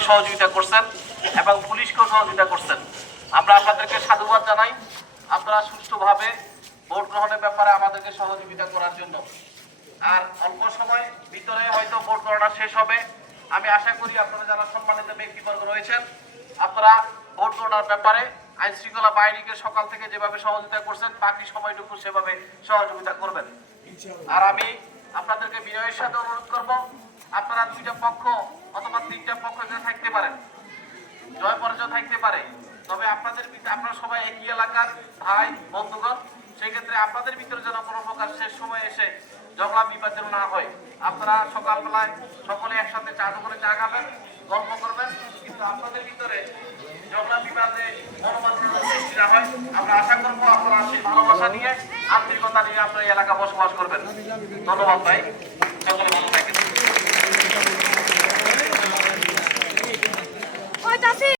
সবাই সহযোগিতা করছেন এবং পুলিশকেও সহযোগিতা করছেন। আমরা আপনাদেরকে সাধুবাদ জানাই আপনারা সুষ্ঠুভাবে ভোট গ্রহণের ব্যাপারে আমাদেরকে সহযোগিতা করার জন্য। আর অল্প সময় ভিতরে হয়তো ভোট গণনা শেষ হবে। আমি আশা করি আপনারা যারা সম্মানিত ব্যক্তিবর্গ রয়েছেন আপনারা ভোট গণনার ব্যাপারে আইন শৃঙ্খলা বাহিনীকে সকাল থেকে যেভাবে সহযোগিতা করছেন বাকি সময়টুকু সেভাবে সহযোগিতা করবেন। আর আমি আপনাদেরকে বিনয়ের সাথে অনুরোধ করব আপনারা দুইটা পক্ষ অথবা তিনটা পক্ষ এখানে থাকতে পারেন, জয় পরাজয় থাকতে পারে, তবে আপনারা সবাই একই এলাকার ভাই বন্ধুগণ, সেই ক্ষেত্রে আপনাদের ভিতরে যেন কোনো প্রকার শেষ সময় এসে ঝগড়া বিবাদ যেন না হয়। আপনারা সকালবেলায় সকলে একসাথে চা দোকানে চা খাবেন, গল্প করবেন, কিন্তু আপনাদের ভিতরে ঝগড়া বিবাদে মনোমালিন্য সৃষ্টি না হয়। আমরা আশা করবো আপনারা সেই ভালোবাসা নিয়ে আন্তরিকতা নিয়ে আপনার এই এলাকা বসবাস করবেন। ধন্যবাদ ভাই, সকলে ভালো